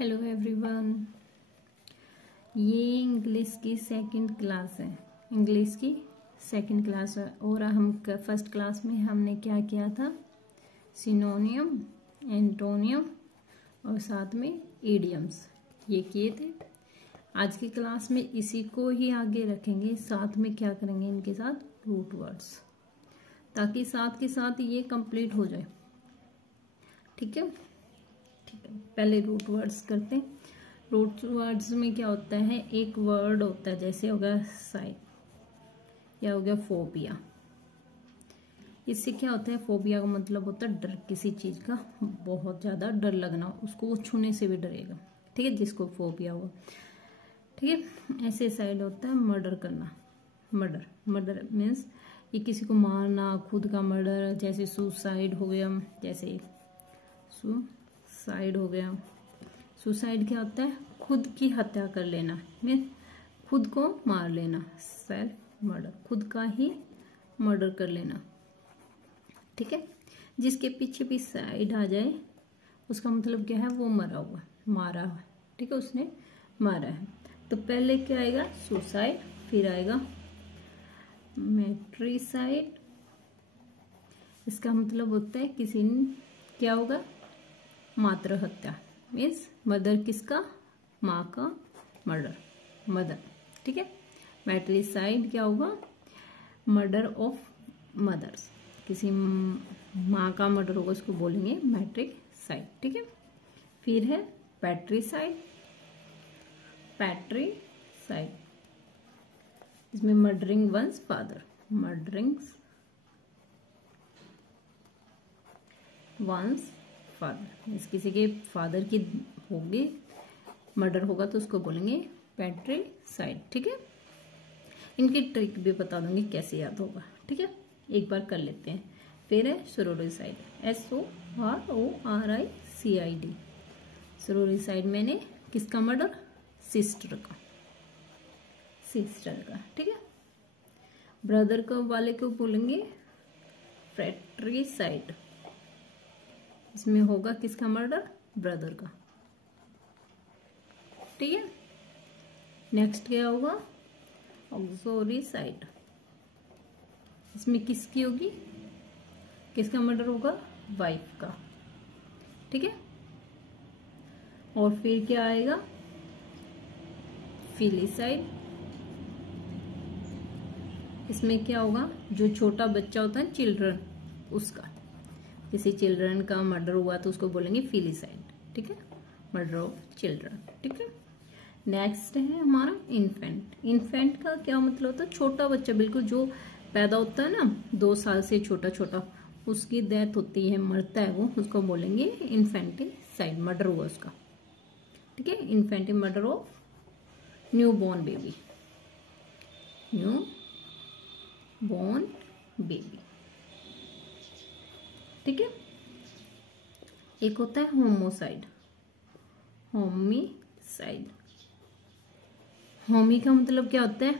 Hello everyone. ये English की second class है। इंग्लिश की सेकंड क्लास है और हम फर्स्ट क्लास में हमने क्या किया था, सिनोनियम, एंटोनियम और साथ में इडियम्स ये किए थे। आज की क्लास में इसी को ही आगे रखेंगे, साथ में क्या करेंगे इनके साथ रूट वर्ड्स, ताकि साथ के साथ ये कंप्लीट हो जाए। ठीक है, पहले रूट वर्ड्स करते हैं। रूट वर्ड्स में क्या होता है, एक वर्ड होता है, जैसे हो गया साइड या हो गया फोबिया। इससे क्या होता है, फोबिया का मतलब होता है डर, किसी चीज का बहुत ज्यादा डर लगना, उसको वो छूने से भी डरेगा। ठीक है, जिसको फोबिया हुआ। ठीक है, ऐसे साइड होता है मर्डर करना। मर्डर मीन्स ये किसी को मारना, खुद का मर्डर, जैसे सुसाइड हो गया। जैसे सुसाइड हो गया। सुसाइड क्या होता है, खुद की हत्या कर लेना, मीन खुद को मार लेना, सेल्फ मर्डर, खुद का ही मर्डर कर लेना। ठीक है, जिसके पीछे भी साइड आ जाए उसका मतलब क्या है, वो मरा हुआ, मारा हुआ। ठीक है, उसने मारा है। तो पहले क्या आएगा, सुसाइड, फिर आएगा मैट्रिसाइड। इसका मतलब होता है किसी ने क्या होगा, मातृ हत्या, मीन्स मदर, किसका, माँ का मर्डर, मदर। ठीक है, मैट्रिसाइड क्या होगा, मर्डर ऑफ मदर्स, किसी माँ का मर्डर होगा उसको बोलेंगे मैट्रिसाइड। ठीक है, फिर है पैट्रिसाइड। इसमें murdering once father, murdering once father, किसी के फादर की होगी मर्डर होगा तो उसको बोलेंगे पैट्रिसाइड। ठीक है, इनकी ट्रिक भी बता दूंगी कैसे याद होगा। ठीक है, एक बार कर लेते हैं। फिर है सोरोरिसाइड, SORORICID। सोरोरिसाइड मैंने किसका मर्डर, सिस्टर का। ठीक है, ब्रदर को वाले को बोलेंगे फ्रैट्रिसाइड। इसमें होगा किसका मर्डर, ब्रदर का। ठीक है, नेक्स्ट क्या होगा, ऑक्सोरिसाइड। इसमें किसकी होगी, किसका मर्डर होगा, वाइफ का। ठीक है, और फिर क्या आएगा, फिलिसाइड। इसमें क्या होगा, जो छोटा बच्चा होता है चिल्ड्रन, उसका, किसी चिल्ड्रन का मर्डर हुआ तो उसको बोलेंगे फिलिसाइड। ठीक है, मर्डर ऑफ चिल्ड्रन। ठीक है, नेक्स्ट है हमारा इन्फेंट। इन्फेंट का क्या मतलब होता है, छोटा बच्चा, बिल्कुल जो पैदा होता है ना 2 साल से छोटा, उसकी डेथ होती है, मरता है वो, उसको बोलेंगे इन्फेंटिसाइड, मर्डर हुआ उसका। ठीक है, infanticide murder of new born baby, new born baby. ठीक है, एक होता है होमोसाइड, होमिसाइड। होमी का मतलब क्या होता है,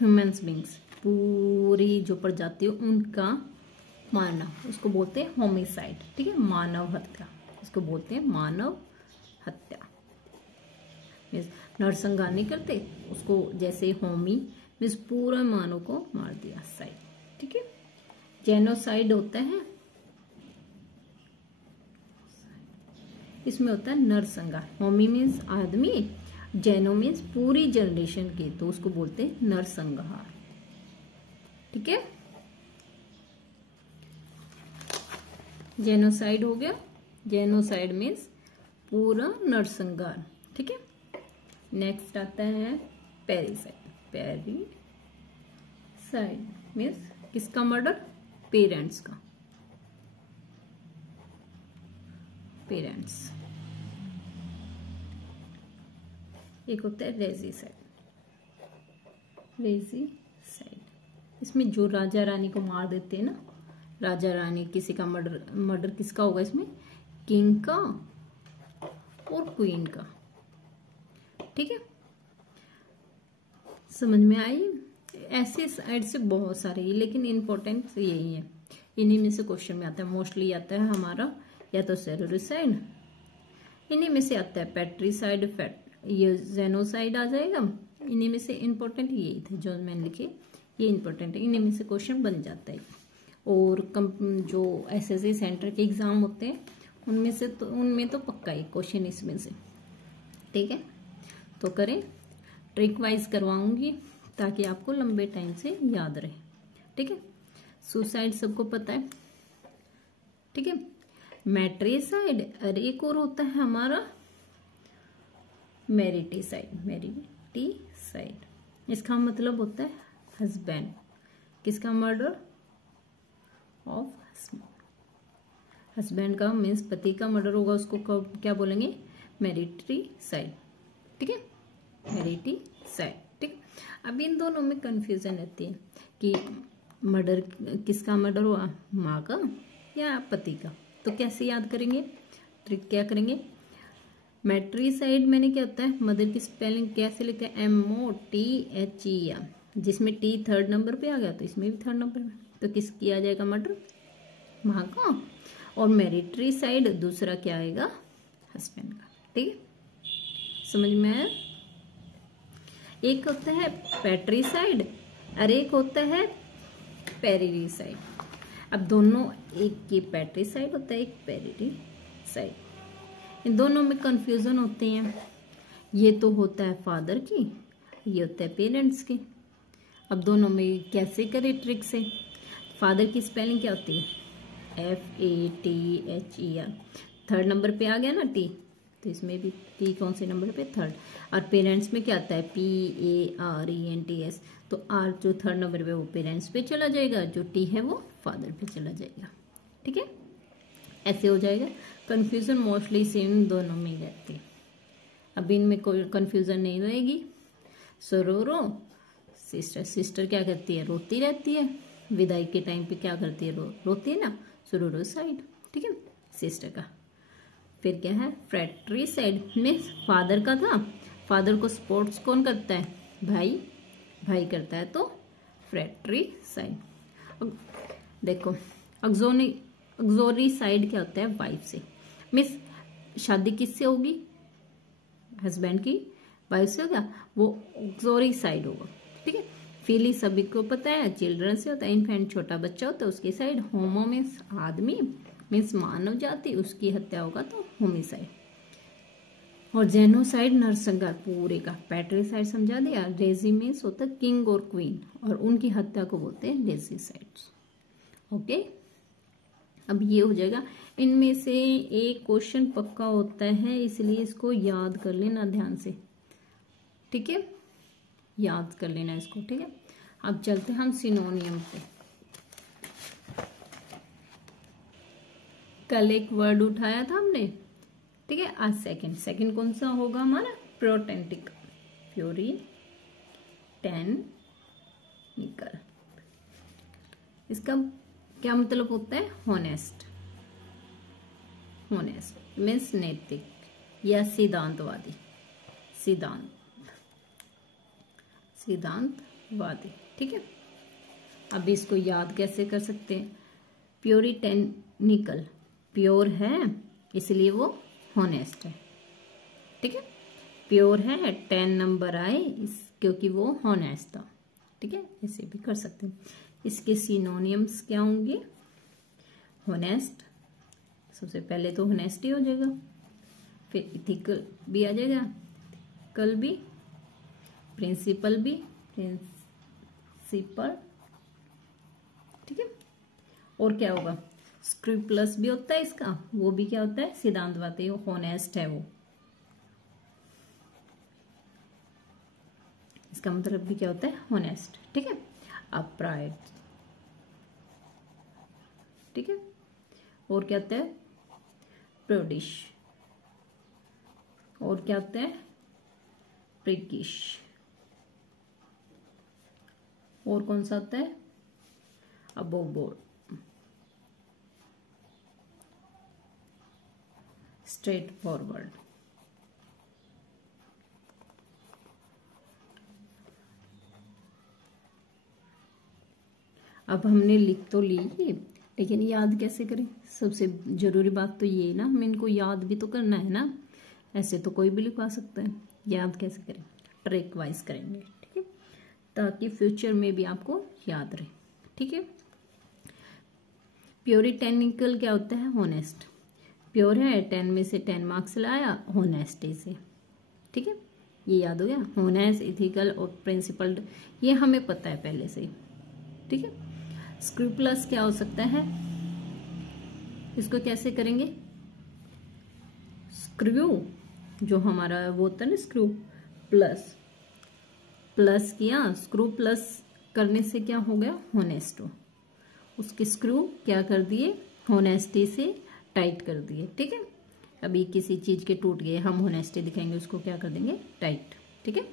ह्यूमन्स बींग्स, पूरी जो प्रजाति है उनका मारना, उसको बोलते हैं होमिसाइड। ठीक है, मानव हत्या, इसको बोलते हैं मानव हत्या। नरसंहार नहीं करते उसको, जैसे होमी मीन्स पूरा मानव को मार दिया, साइड। ठीक है, जेनोसाइड होता है, इसमें होता है नरसंहार। होमी मीन्स आदमी, जेनो मीन्स पूरी जनरेशन के, तो उसको बोलते हैं नरसंहार। ठीक है, जेनोसाइड हो गया, जेनोसाइड मीन्स पूरा नरसंहार। ठीक है, नेक्स्ट आता है पेरिसाइड। पेरिसाइड मीन्स किसका मर्डर, पेरेंट्स का, पेरेंट्स। एक होता है रेजिसाइड, इसमें जो राजा रानी को मार देते हैं ना, राजा रानी, किसी का मर्डर किसका होगा इसमें, किंग का और क्वीन का। ठीक है, समझ में आई। ऐसे साइड से बहुत सारे, लेकिन इम्पोर्टेंट यही है, इन्हीं में से क्वेश्चन में आता है, मोस्टली आता है हमारा या तो सोरोरिसाइड इन्हीं में से आता है पैट्रिसाइड, ये जेनोसाइड आ जाएगा। इन्हीं में से इम्पोर्टेंट यही थे जो मैंने लिखे, ये इम्पोर्टेंट है, इन्हीं में से क्वेश्चन बन जाता है। और जो एसएससी सेंटर के एग्जाम होते हैं उनमें तो पक्का ही क्वेश्चन इसमें से, ठीक है। तो करें, ट्रिक वाइज करवाऊंगी ताकि आपको लंबे टाइम से याद रहे, ठीक है। सुसाइड सबको पता है, ठीक है। मैट्रिसाइड, और एक और होता है हमारा मेरिटिसाइड। इसका मतलब होता है हस्बैंड, किसका मर्डर, ऑफ हस्बैंड का, मीन्स पति का मर्डर होगा, उसको क्या बोलेंगे, मेरिटिसाइड, ठीक है, मेरिटिसाइड, ठीक। अब इन दोनों में कंफ्यूजन रहती है कि मर्डर, किसका मर्डर हुआ, माँ का या पति का। तो कैसे याद करेंगे, ट्रिक क्या करेंगे, मैट्रिसाइड मैंने क्या होता है, मदर की स्पेलिंग कैसे लिखते हैं, MOTHER, जिसमें T थर्ड नंबर पे आ गया तो इसमें भी थर्ड नंबर पे, तो किसकी आ जाएगा मर्डर, माँ का। और मैट्रिसाइड दूसरा क्या आएगा, हस्बैंड का, ठीक है, समझ में आया। एक होता है पैट्रिसाइड और एक होता है पेरिसाइड। अब दोनों, एक की पैट्रिसाइड होता है, एक पेरिसाइड, इन दोनों में कंफ्यूजन होते हैं। ये तो होता है फादर की, ये होता है पेरेंट्स की। अब दोनों में कैसे करें ट्रिक से, फादर की स्पेलिंग क्या होती है, FATHER, थर्ड नंबर पे आ गया ना T, तो इसमें भी T कौन से नंबर पे, थर्ड। और पेरेंट्स में क्या आता है, PARENTS, तो R जो थर्ड नंबर पे वो पेरेंट्स पे चला जाएगा, जो T है वो फादर पे चला जाएगा, ठीक है, ऐसे हो जाएगा। कंफ्यूजन मोस्टली सेम दोनों में ही रहती है, अब इनमें कोई कंफ्यूजन नहीं रहेगी। सरोरो सिस्टर क्या करती है, रोती रहती है, विदाई के टाइम पे क्या करती है, रोती है ना, सरोरो साइड, ठीक है, सिस्टर का। फिर क्या है, फ्रैट्रिसाइड में फादर का था, फादर को स्पोर्ट्स कौन करता है, भाई करता है, तो फ्रैट्रिसाइड। देखो ऑक्सोरी साइड क्या होता है, वाइफ से, मिस शादी किससे होगी, हस्बैंड की वाइफ से होगा, वो ऑक्सोरी साइड होगा, ठीक है। फीली सभी को पता है, चिल्ड्रन से होता है, इन्फेंट छोटा बच्चा होता है उसकी साइड, होमो मीन्स आदमी, मीन्स मानव जाति, उसकी हत्या होगा तो होमिसाइड। और जेनोसाइड नरसंहार पूरे का, पैट्रिसाइड समझा दिया। रेजी मीन्स होता है किंग और क्वीन, और उनकी हत्या को बोलते हैं रेजिसाइड्स, ओके। अब ये हो जाएगा, इनमें से एक क्वेश्चन पक्का होता है, इसलिए इसको याद कर लेना ध्यान से, ठीक है, याद कर लेना इसको, ठीक है। अब चलते हैं हम सिनोनियम पे। कल एक वर्ड उठाया था हमने, ठीक है, आज सेकंड कौन सा होगा हमारा, प्रोटेंटिक, प्योरिटेनिकल। इसका क्या मतलब होता है, होनेस्ट मीन्स नैतिक या सिद्धांतवादी, सिद्धांतवादी, ठीक है। अब इसको याद कैसे कर सकते हैं, प्योरिटेनिकल, प्योर है इसलिए वो होनेस्ट है, ठीक है, प्योर है 10 नंबर आए क्योंकि वो होनेस्ट था, ठीक है, ऐसे भी कर सकते हैं। इसके सिनोनियम्स क्या होंगे, होनेस्ट, सबसे पहले तो होनेस्ट ही हो जाएगा, फिर इथिकल भी आ जाएगा, कल भी, प्रिंसिपल भी, ठीक है। और क्या होगा, स्क्रूपुलस भी होता है इसका, वो भी क्या होता है, सिद्धांतवादी, होनेस्ट है वो, इसका मतलब भी क्या होता है, होनेस्ट, ठीक है। अपराइट, ठीक है। और क्या होता है, प्रोडिश, और क्या होता है, प्रिकिश, और कौन सा होता है, अबोव, स्ट्रेट फॉरवर्ड। अब हमने लिख तो ली, लेकिन याद कैसे करें, सबसे जरूरी बात तो ये ना, हमें इनको याद भी तो करना है ना। ऐसे तो कोई भी लिखवा सकता है। याद कैसे करें? ट्रिक वाइज करेंगे, ठीक है, ताकि फ्यूचर में भी आपको याद रहे, ठीक है। प्योरिटेनिकल क्या होता है? होनेस्ट। प्योर है, 10 में से 10 मार्क्स लाया होनेस्टी से, ठीक है, ये याद हो गया। होनेस्ट, इथिकल और प्रिंसिपल्ड, ये हमें पता है पहले से ही, ठीक है। स्क्रूपुलस क्या हो सकता है? इसको कैसे करेंगे? स्क्रू जो हमारा वो होता है ना, स्क्रू प्लस प्लस किया, स्क्रू प्लस करने से क्या हो गया? होनेस्ट। उसके स्क्रू क्या कर दिए? होनेस्टी से टाइट कर दिए, ठीक है। अभी किसी चीज के टूट गए, हम होनेस्टी दिखाएंगे, उसको क्या कर देंगे? टाइट, ठीक है।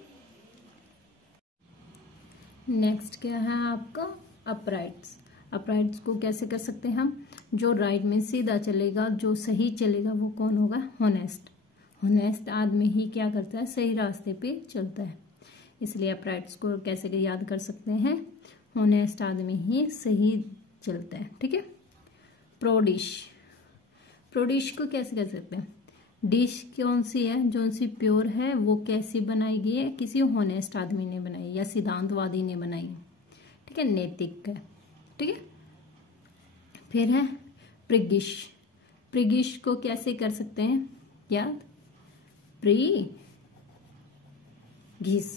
नेक्स्ट क्या है आपका? अपराइट्स। अपराइट्स को कैसे कर सकते हैं हम? जो राइट में सीधा चलेगा, जो सही चलेगा, वो कौन होगा? होनेस्ट। होनेस्ट आदमी ही क्या करता है? सही रास्ते पे चलता है। इसलिए अपराइट्स को कैसे याद कर सकते हैं? होनेस्ट आदमी ही सही चलता है, ठीक है। प्रोडिश। प्रोडिश को कैसे कर सकते हैं? डिश कौन सी है? जो सी प्योर है, वो कैसी बनाई गई है? किसी होनेस्ट आदमी ने बनाई या सिद्धांतवादी ने बनाई, ठीक है, नैतिक है, ठीक है। फिर है प्रिगिश। प्रिगिश को कैसे कर सकते हैं याद? प्री घिस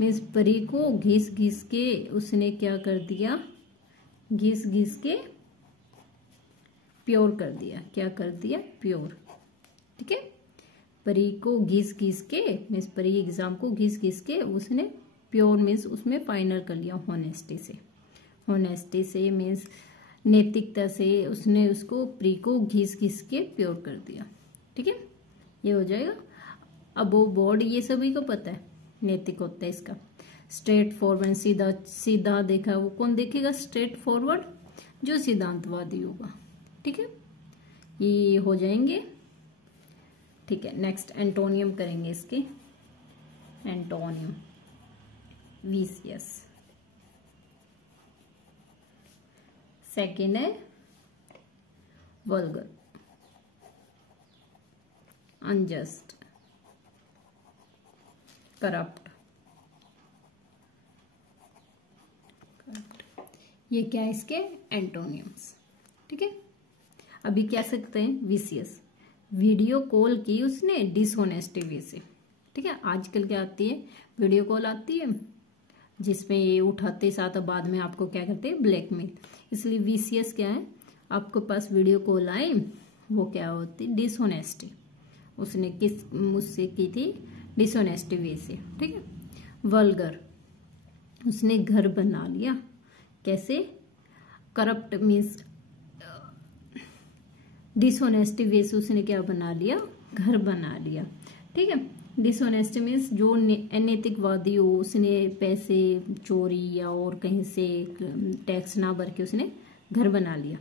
मीन्स परी को घिस घिस के उसने क्या कर दिया? घिस घिस के प्योर कर दिया। क्या कर दिया? प्योर, ठीक है। परी को घिस घिस के मीन्स परी एग्जाम को घिस घिस के उसने प्योर मीन्स उसमें फाइनल कर लिया होनेस्टी से। होनेस्टी से मीन्स नैतिकता से उसने उसको प्री को घिस घिस के प्योर कर दिया, ठीक है, ये हो जाएगा। अब वो बोर्ड ये सभी को पता है नैतिक होता है इसका। स्ट्रेट फॉरवर्ड, सीधा सीधा देखा, वो कौन देखेगा? स्ट्रेट फॉरवर्ड, जो सिद्धांतवादी होगा, ठीक है, ये हो जाएंगे, ठीक है। नेक्स्ट एंटोनियम करेंगे इसके। एंटोनियम वीसियस। सेकेंड है वल्गर, अनजस्ट, करप्ट। ये क्या है इसके? एंटोनियम्स, ठीक है। अभी क्या सकते हैं? विसियस। वीडियो कॉल की उसने डिसऑनेस्टी वे से, ठीक है। आजकल क्या आती है? वीडियो कॉल आती है जिसमें ये उठाते साथ बाद में आपको क्या करते हैं? ब्लैकमेल। इसलिए विसियस क्या है? आपके पास वीडियो कॉल आए, वो क्या होती? डिसऑनेस्टी। उसने किस मुझसे की थी? डिसऑनेस्टी वे से, ठीक है। वल्गर, उसने घर बना लिया। कैसे? करप्ट मीन्स डिसऑनेस्टी वे से उसने क्या बना लिया? घर बना लिया, ठीक है। डिसऑनेस्टी मीन्स जो अनैतिकवादी हो, उसने पैसे चोरी या और कहीं से टैक्स ना भर के उसने घर बना लिया।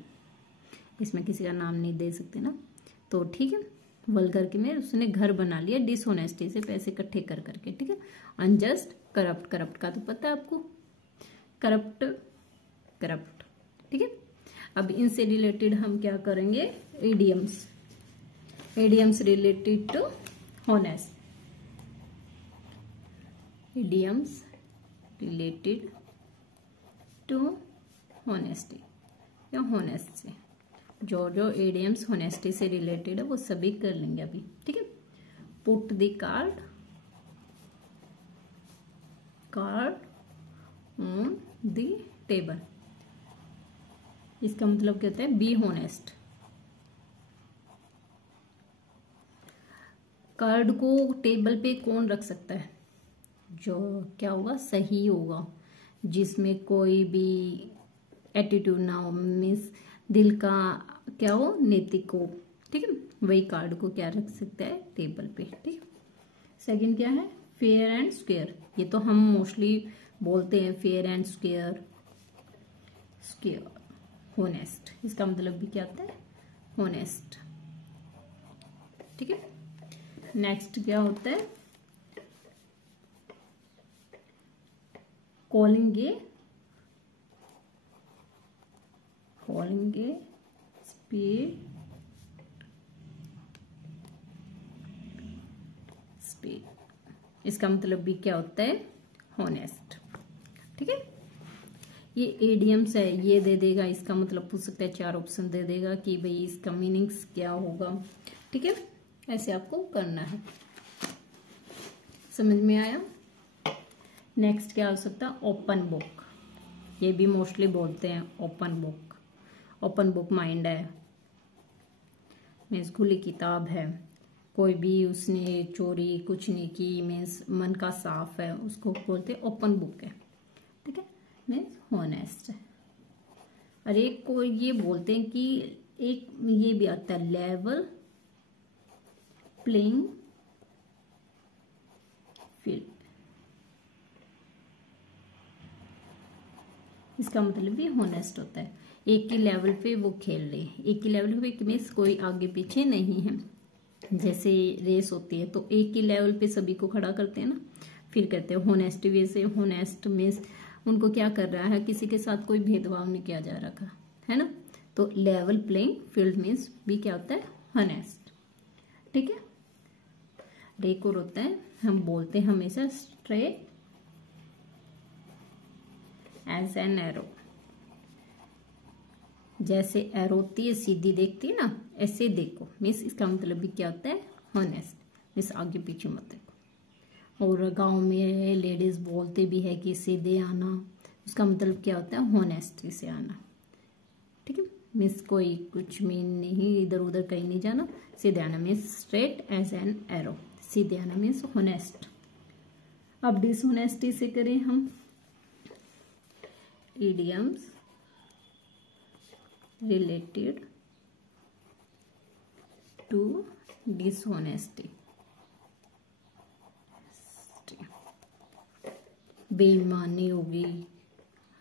इसमें किसी का नाम नहीं दे सकते ना, तो ठीक है। वल्गर के में उसने घर बना लिया डिसऑनेस्टी से, पैसे इकट्ठे कर करके, ठीक है। Unjust, corrupt. करप्ट का तो पता है आपको, करप्ट करप्ट, ठीक है। अब इनसे रिलेटेड हम क्या करेंगे? Idioms. Idioms related to honest. Idioms related to honesty या होनेस्ट से, जो जो इडियम्स होनेस्टी से रिलेटेड है वो सभी कर लेंगे अभी, ठीक है। Put the card on the table, इसका मतलब क्या होता है? Be honest. कार्ड को टेबल पे कौन रख सकता है? जो क्या होगा? सही होगा, जिसमें कोई भी एटीट्यूड ना हो, मीन्स दिल का क्या हो? नैतिक हो, ठीक है, वही कार्ड को क्या रख सकता है? टेबल पे, ठीक। सेकंड क्या है? Fair and square. ये तो हम मोस्टली बोलते हैं, fair and square, square honest, इसका मतलब भी क्या होता है? होनेस्ट, ठीक है। नेक्स्ट क्या होता है? कॉलिंग स्पीड स्पीक, इसका मतलब भी क्या होता है, हॉनेस्ट। ठीक है, ये एडियम्स है, ये दे देगा, इसका मतलब पूछ सकता है, 4 ऑप्शन दे देगा कि भाई इसका मीनिंग्स क्या होगा। ठीक है, ऐसे आपको करना है। समझ में आया। नेक्स्ट क्या हो सकता है, ओपन बुक, ये भी मोस्टली बोलते हैं open book. Open book mind है, मीन्स खुली किताब है, कोई भी उसने चोरी कुछ नहीं की, मीन्स मन का साफ है, उसको बोलते हैं ओपन बुक है। ठीक है, मीन्स हॉनेस्ट है। और एक को ये बोलते हैं कि एक ये भी आता है लेवल प्लेइंग फील्ड, इसका मतलब भी हॉनेस्ट होता है, एक ही लेवल पे वो खेल रहे हैं, एक ही लेवल पे मीन्स कोई आगे पीछे नहीं है। जैसे रेस होती है तो एक ही लेवल पे सभी को खड़ा करते हैं ना, फिर कहते हैं हॉनेस्ट वे से। हॉनेस्ट मीन्स उनको क्या कर रहा है, किसी के साथ कोई भेदभाव नहीं किया जा रखा है ना। तो लेवल प्लेइंग फील्ड मीन्स भी क्या होता है, हॉनेस्ट। ठीक है, एक और होता है, हम बोलते हैं हमेशा स्ट्रेट एज एन एरो, जैसे एरो होती है सीधी देखती है ना, ऐसे देखो, मीन्स इसका मतलब भी क्या होता है, हॉनेस्ट, मीन्स आगे पीछे मत देखो। और गांव में लेडीज बोलते भी है कि सीधे आना, उसका मतलब क्या होता है, हॉनेस्टी से आना। ठीक है, मीन्स कोई कुछ मीन नहीं, इधर उधर कहीं नहीं जाना, सीधे आना means straight as an arrow, सीधे आना मीन्स हॉनेस्ट। अब डिसऑनेस्टी से करें हम, idioms related to dishonesty, बेईमानी होगी,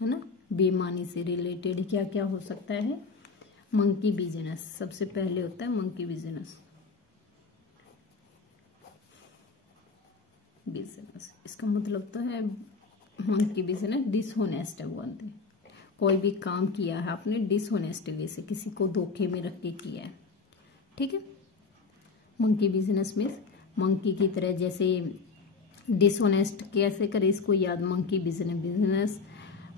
है ना। बेईमानी से रिलेटेड क्या क्या हो सकता है, मंकी बिजनेस सबसे पहले होता है, मंकी बिजनेस। बिजनेस इसका मतलब तो है मंकी बिजनेस, डिसहोनेस्ट है वो आदमी, कोई भी काम किया है आपने डिसहोनेस्ट वे से, किसी को धोखे में रख के किया है। ठीक है, मंकी बिजनेस में मंकी की तरह, जैसे डिसहोनेस्ट कैसे करे इसको याद, मंकी बिजनेस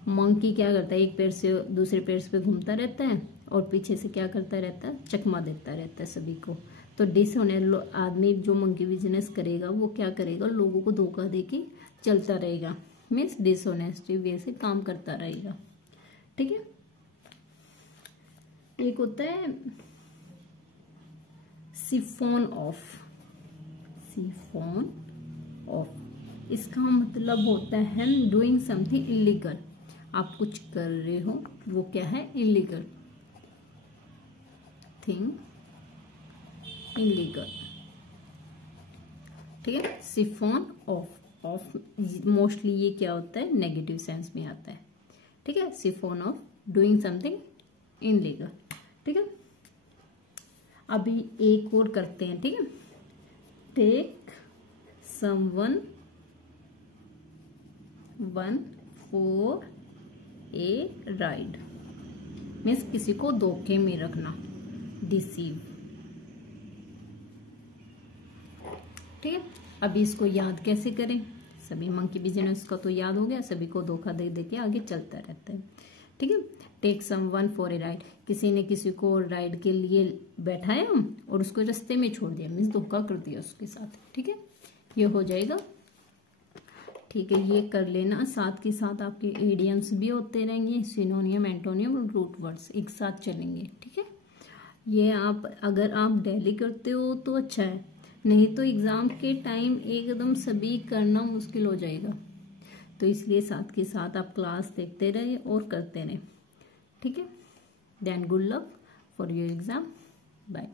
मंकी क्या करता है, एक पैर से दूसरे पैर पे घूमता रहता है और पीछे से क्या करता रहता है, चकमा देता रहता है सभी को। तो डिसऑनेस्ट आदमी जो मंकी बिजनेस करेगा वो क्या करेगा, लोगों को धोखा देके चलता रहेगा, मीन्स डिसऑनेस्टी वे से काम करता रहेगा। ठीक है, एक होता है सिफोन ऑफ, सिफोन ऑफ, इसका मतलब होता है डूइंग समथिंग इलीगल, आप कुछ कर रहे हो वो क्या है, इलीगल थिंग, इलीगल। ठीक है, सिफोन ऑफ, ऑफ मोस्टली ये क्या होता है, नेगेटिव सेंस में आता है। ठीक है, siphon of doing something illegal. ठीक है, अभी एक और करते हैं। ठीक है, take someone one for a ride, means किसी को धोखे में रखना, डिसीव। ठीक है, अभी इसको याद कैसे करें, सभी मंकी बिजनेस का तो याद हो गया, सभी को धोखा दे दे के आगे चलता रहता है। ठीक है, take someone for a ride, किसी ने किसी को राइड के लिए बैठाया और उसको रास्ते में छोड़ दिया, मीन्स धोखा कर दिया उसके साथ। ठीक है, ये हो जाएगा। ठीक है, ये कर लेना, साथ के साथ आपके एडियम्स भी होते रहेंगे, सिनोनियम एंटोनियम और रूट वर्ड्स एक साथ चलेंगे। ठीक है, ये आप अगर आप डेली करते हो तो अच्छा है, नहीं तो एग्जाम के टाइम एकदम सभी करना मुश्किल हो जाएगा। तो इसलिए साथ के साथ आप क्लास देखते रहे और करते रहे। ठीक है, then good luck for your exam, bye.